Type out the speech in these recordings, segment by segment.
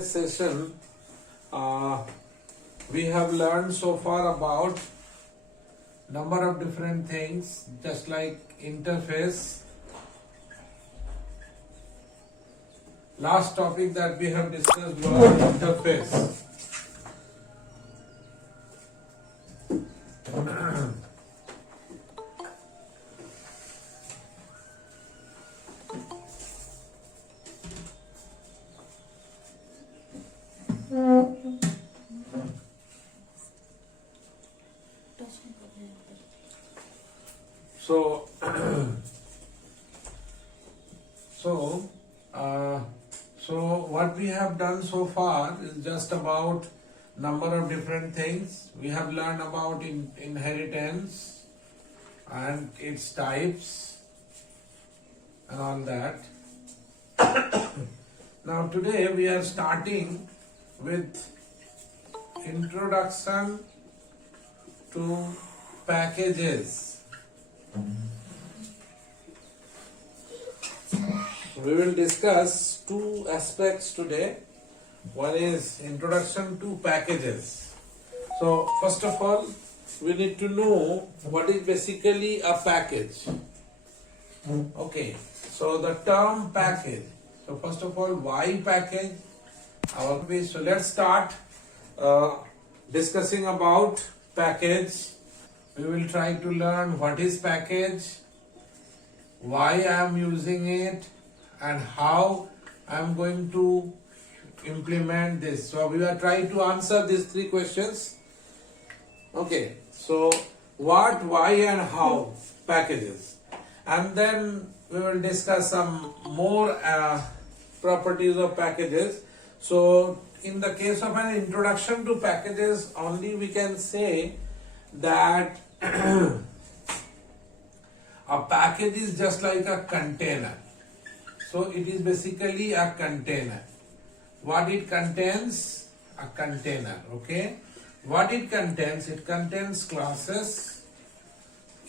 this session, we have learned so far about number of different things, just like interface. Last topic that we have discussed was interface. So what we have done so far is just about number of different things. We have learned about inheritance and its types and all that. Now today we are starting with introduction to packages. We will discuss two aspects today. One is introduction to packages. So first of all, we need to know what is basically a package. Okay, so the term package. So first of all, why package? So let's start discussing about package. We will try to learn what is package, why I am using it, and how I am going to implement this. So we are trying to answer these three questions. Okay, so what, why and how packages. And then we will discuss some more properties of packages. So in the case of an introduction to packages, only we can say that a package is just like a container. So it is basically a container. What it contains? A container, okay? What it contains classes,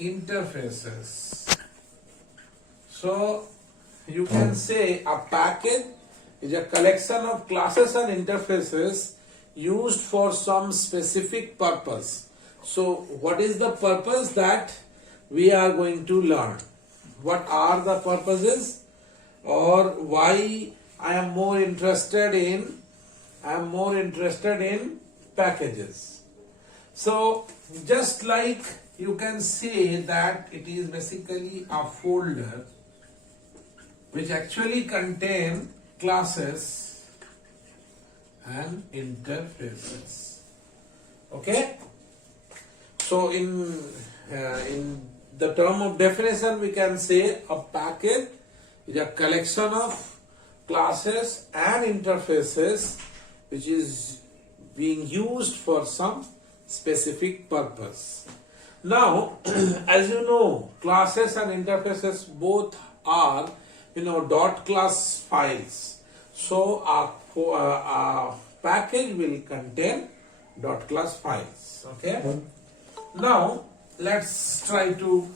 interfaces. So you can say a package is a collection of classes and interfaces used for some specific purpose. So what is the purpose that we are going to learn? What are the purposes? Or why I am more interested in packages. So just like you can say that it is basically a folder which actually contain classes and interfaces. Okay? So in the term of definition, we can say a package is a collection of classes and interfaces which is being used for some specific purpose. Now, as you know, classes and interfaces both are, dot class files. So a package will contain dot class files. Okay. Now let's try to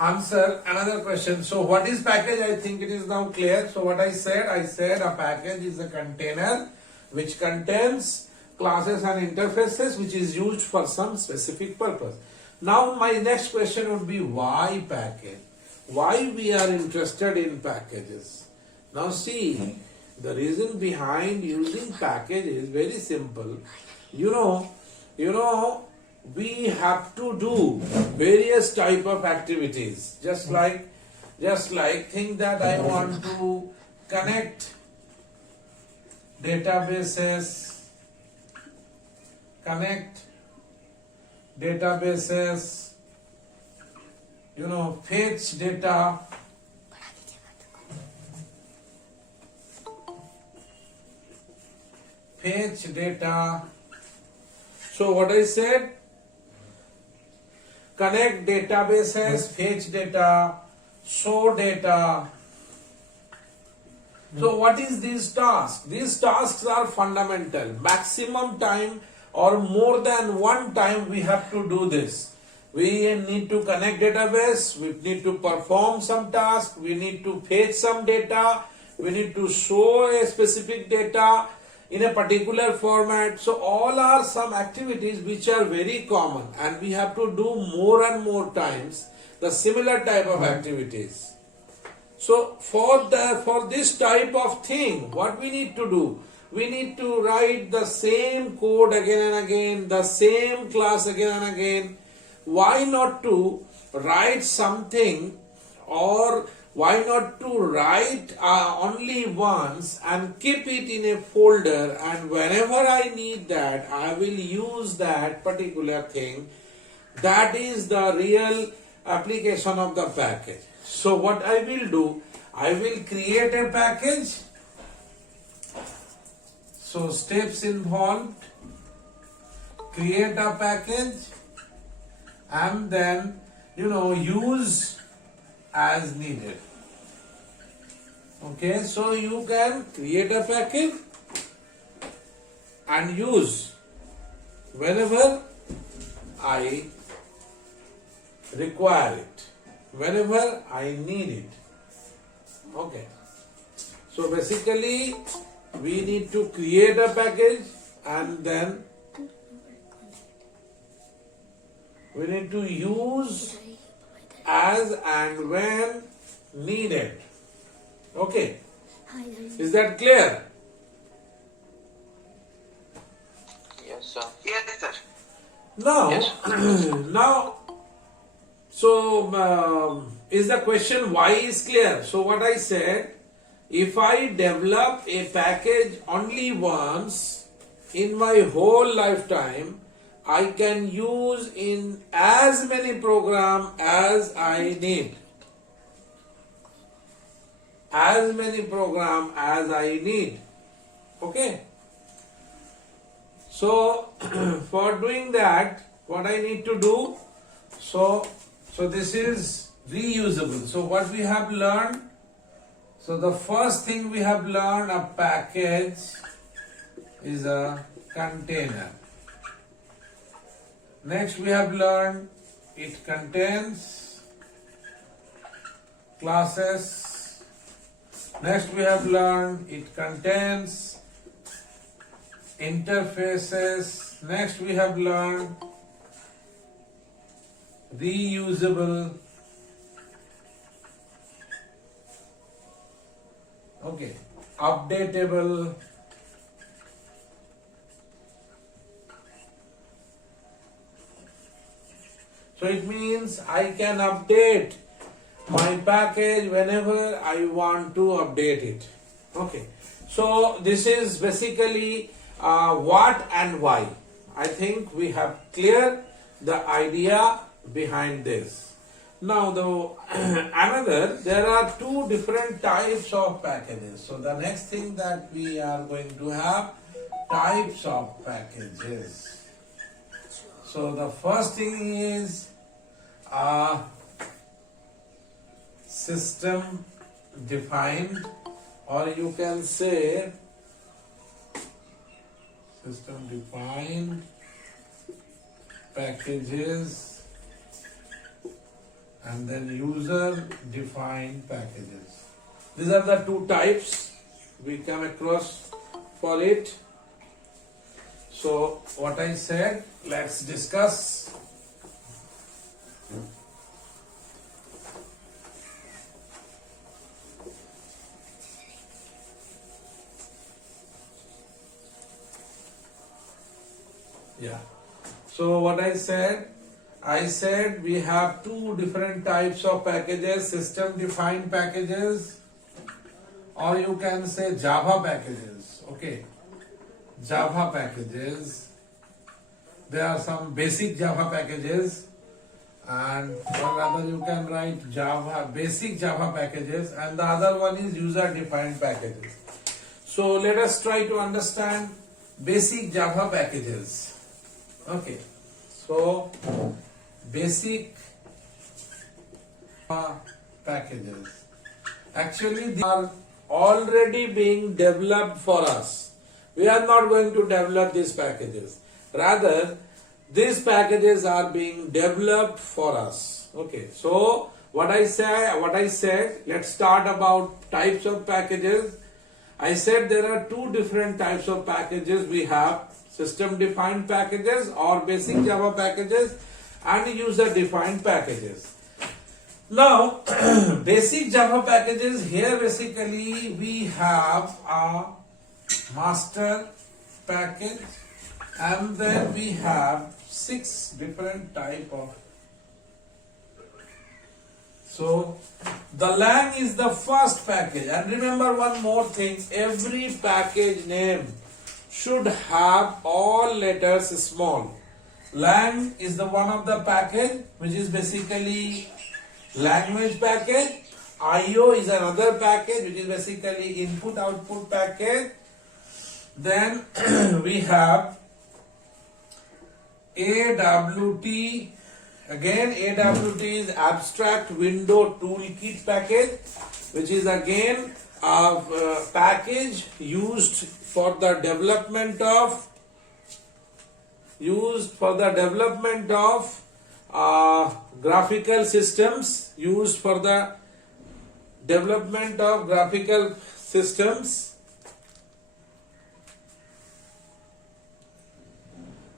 answer another question. So what is package? I think it is now clear. So what I said a package is a container which contains classes and interfaces which is used for some specific purpose. Now my next question would be why package? Why we are interested in packages? Now see, the reason behind using package is very simple. We have to do various type of activities. Just like think that I want to connect databases, fetch data, So what I said, connect databases, fetch data, show data. So what is these tasks? These tasks are fundamental. Maximum time or more than one time we have to do this. We need to connect database, we need to perform some task, we need to fetch some data, we need to show a specific data in a particular format. So all are some activities which are very common, and we have to do more and more times the similar type of activities. So for this type of thing, what we need to do? We need to write the same code again and again, the same class again and again. Why not to write something, or why not to write only once and keep it in a folder, and whenever I need that, I will use that particular thing. That is the real application of the package. So what I will do, I will create a package. So steps involved: create a package and then use as needed. Okay, so you can create a package and use whenever I require it, whenever I need it. Okay, so basically we need to create a package and then we need to use as and when needed. Okay, is that clear? Yes, sir. Yes, sir. Now, Yes. now, so is the question why is clear? So what I said, if I develop a package only once in my whole lifetime, I can use in as many programs as I need. As many programs as I need. Okay. So for doing that, what I need to do? So this is reusable. So what we have learned? So the first thing we have learned, a package is a container. Next we have learned it contains classes. Next we have learned it contains interfaces. Next we have learned reusable. Okay, updatable. So it means I can update my package whenever I want to update it. Okay, so this is basically what and why. I think we have cleared the idea behind this. Now there are two different types of packages. So the next thing that we are going to have, types of packages. So the first thing is system defined, or you can say system defined packages, and then user defined packages. These are the two types we come across for it. So what I said, let's discuss. Yeah. So what I said we have two different types of packages: system defined packages, or you can say Java packages. Okay, Java packages. There are some basic Java packages, and or rather you can write Java basic Java packages, and the other one is user defined packages. So let us try to understand basic Java packages. Okay, so basic packages, actually they are already being developed for us. We are not going to develop these packages. Rather, these packages are being developed for us. Okay, so what I said, let's start about types of packages. I said there are two different types of packages. We have system defined packages or basic Java packages and user defined packages. Now, basic Java packages, here basically we have a master package and then we have 6 different type of. So the lang is the first package, and remember one more thing, every package name should have all letters small. Lang is the one of the package which is basically language package. IO is another package which is basically input output package. Then we have AWT. Again, AWT is abstract window toolkit package, which is again a package used for the development of graphical systems, used for the development of graphical systems.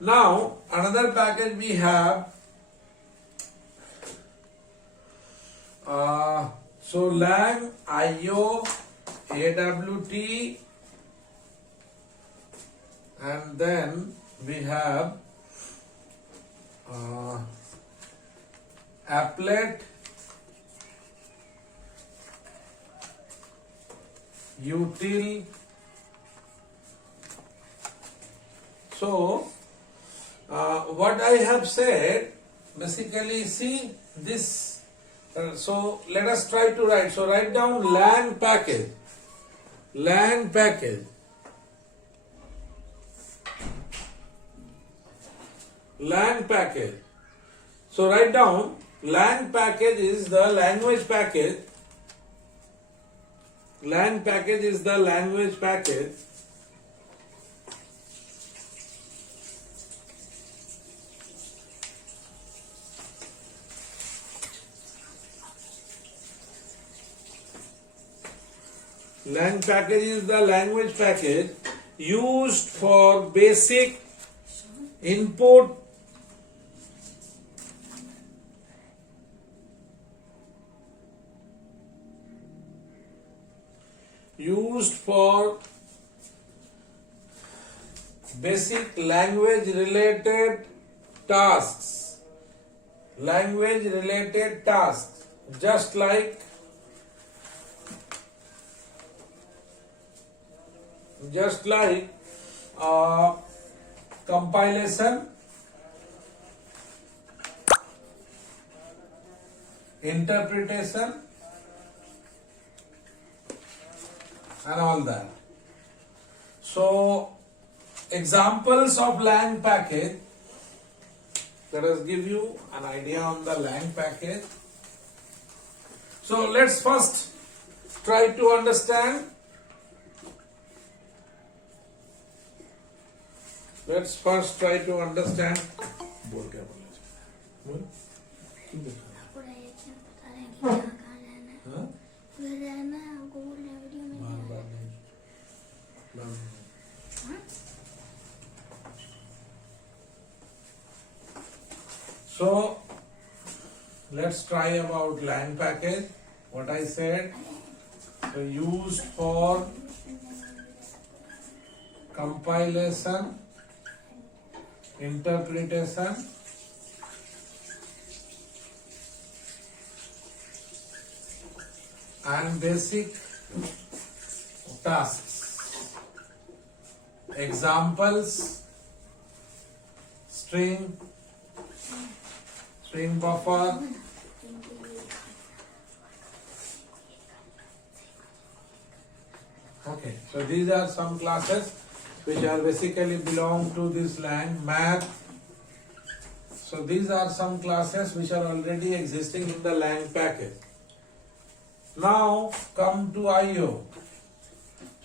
Now, another package we have, so lang, IO, AWT, and then we have Applet, Util. So, what I have said, basically see this. So let us try to write. So write down lang package. Lang package. Lang package. So write down lang package is the language package. Lang package is the language package. Lang package is the language package used for basic input language related tasks. Language related tasks, just like compilation, interpretation, and all that. So, examples of lang package. Let us give you an idea on the lang package. So, let's first try to understand. Let's first try to understand. बोल क्या बोले? So let's try about lang package. What I said. So used for compilation, interpretation, and basic tasks. Examples: string buffer, okay. So these are some classes which are basically belong to this lang. Math. So these are some classes which are already existing in the lang package. Now come to IO.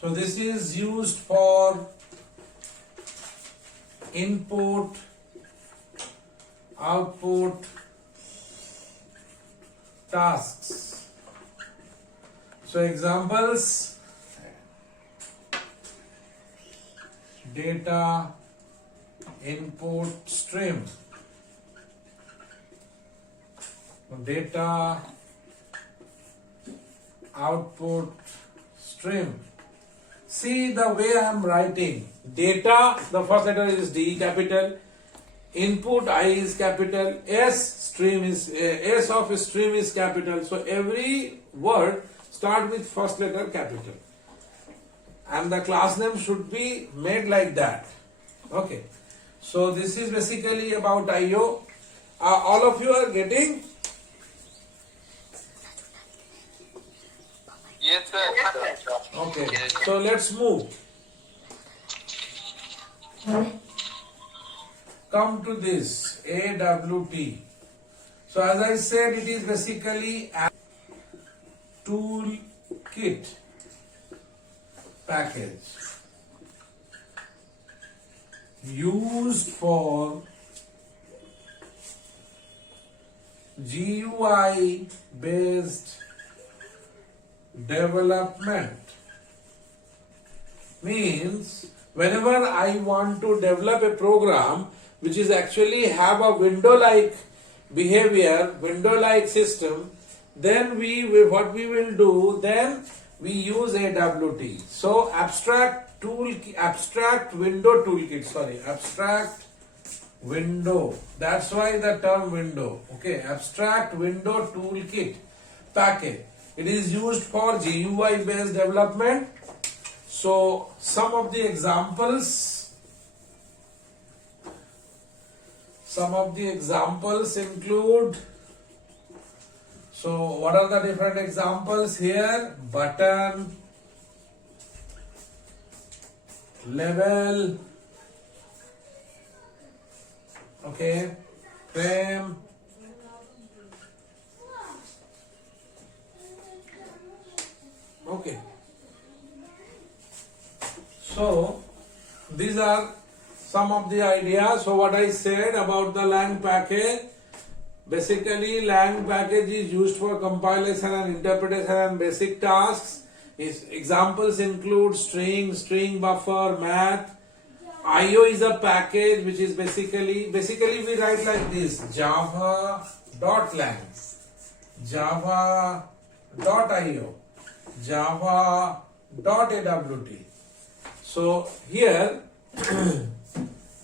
So this is used for input, output tasks. So examples: data input stream, data output stream. See the way I am writing. Data, the first letter is D capital, input I is capital, S of stream is capital. So every word start with first letter capital. And the class name should be made like that. Okay. So this is basically about IO. All of you are getting? Yes, sir. Yes, sir. Okay. So let's move. Come to this AWT. So as I said, it is basically a toolkit package used for GUI based development. Means whenever I want to develop a program which is actually have a window like behavior, window like system, then what we will do, then we use AWT. So abstract window toolkit, abstract window. That's why the term window. Okay, abstract window toolkit package. It is used for GUI based development. So some of the examples include, so what are the different examples here? Button, level, okay, frame, okay. So these are some of the ideas. So what I said about the lang package, basically lang package is used for compilation and interpretation and basic tasks. Examples include string, string buffer, math. IO is a package which is basically we write like this: java.lang, java.io, java.awt. So here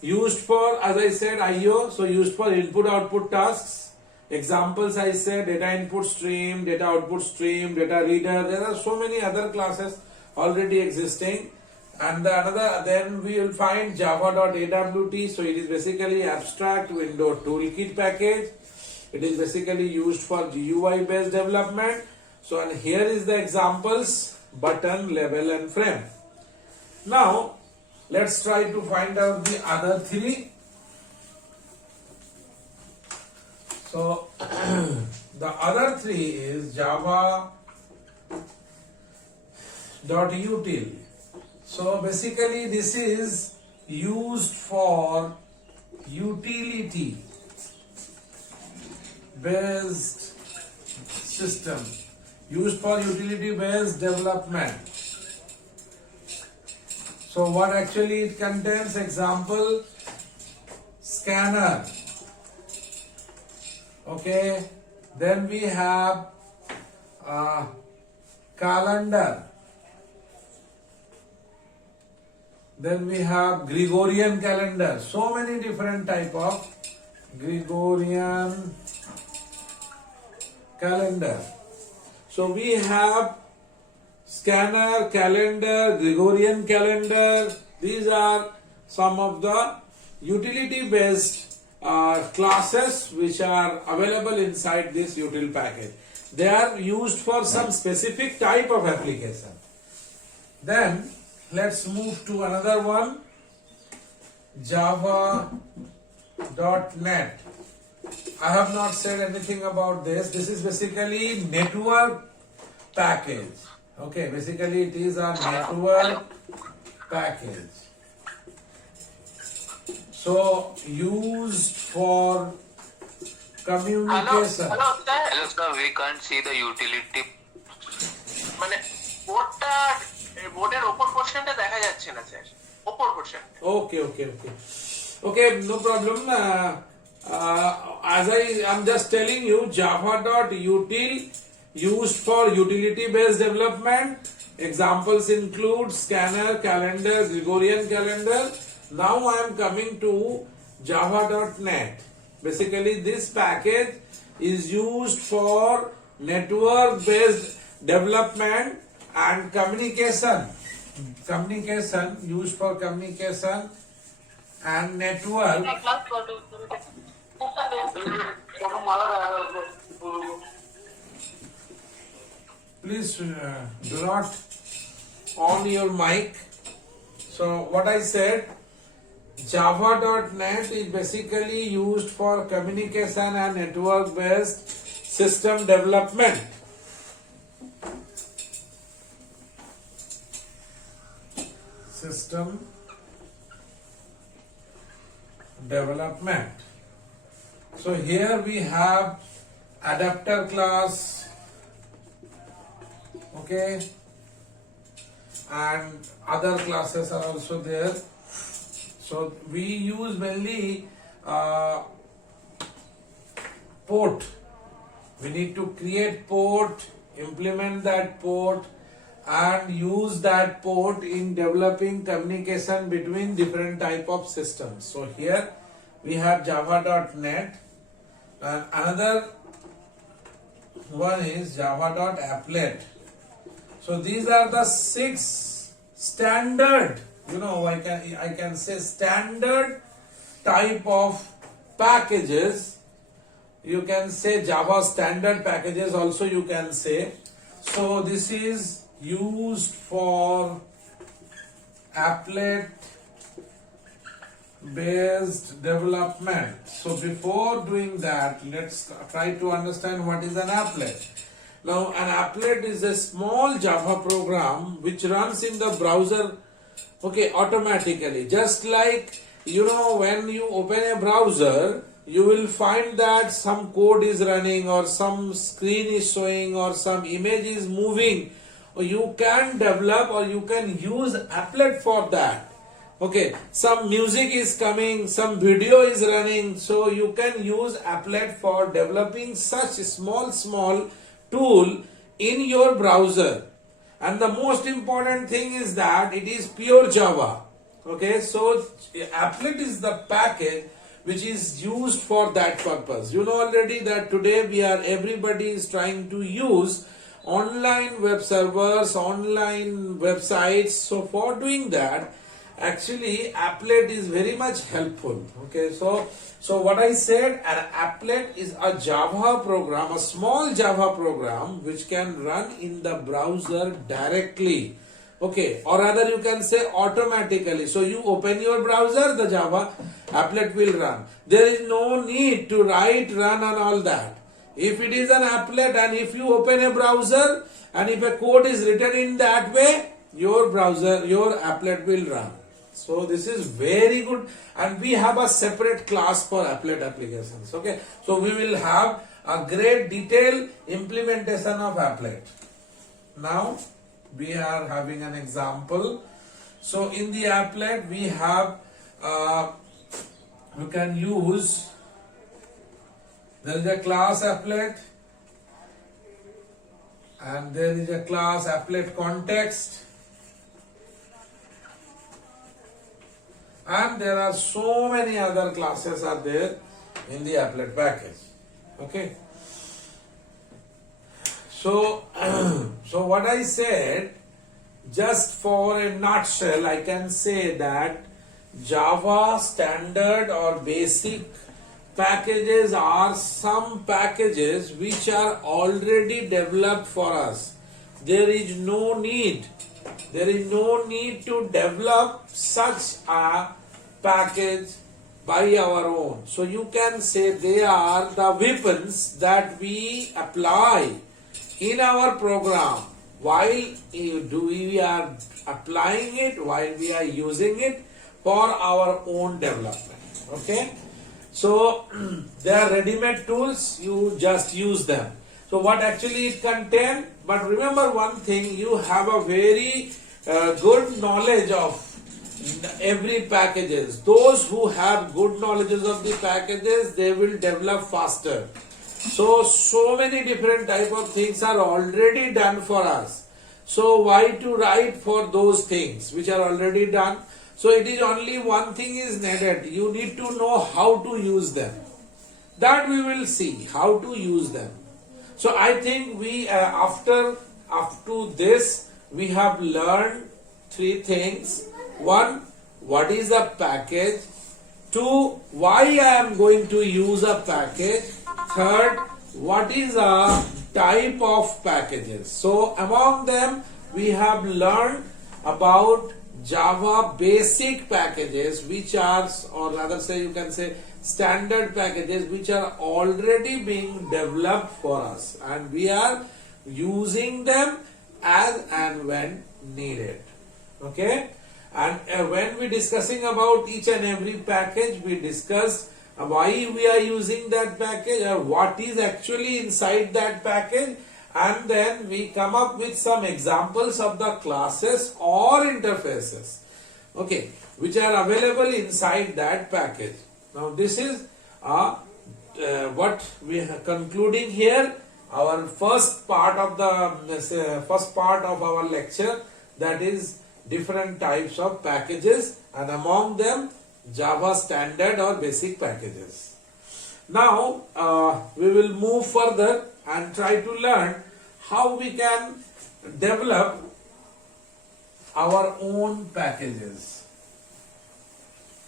used for, as I said, IO, so used for input output tasks. Examples I said: data input stream, data output stream, data reader. There are so many other classes already existing. And then we will find java.awt. So it is basically abstract window toolkit package. It is basically used for GUI based development. So and here is the examples: button, level and frame. Now let's try to find out the other three. So the other three is java.util. So basically this is used for utility based system, used for utility based development. So what actually it contains? Example: scanner. Okay, then we have calendar. Then we have Gregorian calendar. So many different type of Gregorian calendar. So we have scanner, calendar, Gregorian calendar. These are some of the utility based classes which are available inside this util package. They are used for some specific type of application. Then let's move to another one, java.net. I have not said anything about this. This is basically network package. Okay, basically it is a network package. So used for communication. Hello, sir. We can't see the utility. মানে বোর্ডের ওপর পোরশনটা দেখা যাচ্ছে না sir. Okay. Okay, no problem. As I am just telling you, Java.util used for utility-based development. Examples include scanner, calendar, Gregorian calendar. Now I am coming to Java.net. Basically, this package is used for network-based development and communication. Used for communication and network. Please do not on your mic. So what I said, Java.net is basically used for communication and network based system development. System development. So here we have adapter class, okay, and other classes are also there. So we use mainly port. We need to create port, implement that port, and use that port in developing communication between different type of systems. So here we have Java.net, and another one is Java.applet. So these are the 6 standard, I can say standard type of packages. You can say Java standard packages also you can say. So this is used for applet based development. So before doing that, let's try to understand what is an applet. Now an applet is a small Java program which runs in the browser, okay, automatically. Just like when you open a browser, you will find that some code is running or some screen is showing or some image is moving. Or you can develop or you can use applet for that. Okay, some music is coming, some video is running, so you can use applet for developing such small tool in your browser. And the most important thing is that it is pure Java. Okay, so applet is the package which is used for that purpose. You know already that today everybody is trying to use online web servers, online websites. So for doing that, actually applet is very much helpful. Okay, so what I said, an applet is a Java program, a small Java program which can run in the browser directly. Okay, or rather you can say automatically. So you open your browser, the Java applet will run. There is no need to write, run and all that. If it is an applet and if you open a browser and if a code is written in that way, your applet will run. So this is very good, and we have a separate class for applet applications. Okay, so we will have a great detailed implementation of applet. Now we are having an example. So in the applet we have you can use, there is a class applet and there is a class applet context, and there are so many other classes are there in the applet package. Okay, so what I said, just for a nutshell, I can say that Java standard or basic packages are some packages which are already developed for us. There is no need to develop such a package by our own. So you can say they are the weapons that we apply in our program while we are applying it, while we are using it for our own development. Okay, so they are ready-made tools, you just use them. So what actually it contains, but remember one thing, you have a very good knowledge of every packages. Those who have good knowledges of the packages, they will develop faster. So many different type of things are already done for us. So why to write for those things which are already done? So it is only one thing is needed. You need to know how to use them. That we will see how to use them. So I think we after up to this we have learned three things. One, what is a package? Two, why I am going to use a package? Third, what is a type of packages? So among them we have learned about Java basic packages, which are, or rather say you can say standard packages, which are already being developed for us, and we are using them as and when needed. Okay, and when we discussing about each and every package, we discussed why we are using that package or what is actually inside that package, and then we come up with some examples of the classes or interfaces, okay, which are available inside that package. Now this is what we are concluding here, our first part of our lecture, that is different types of packages, and among them Java standard or basic packages. Now we will move further and try to learn how we can develop our own packages.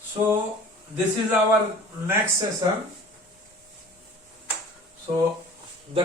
So this is our next session. So the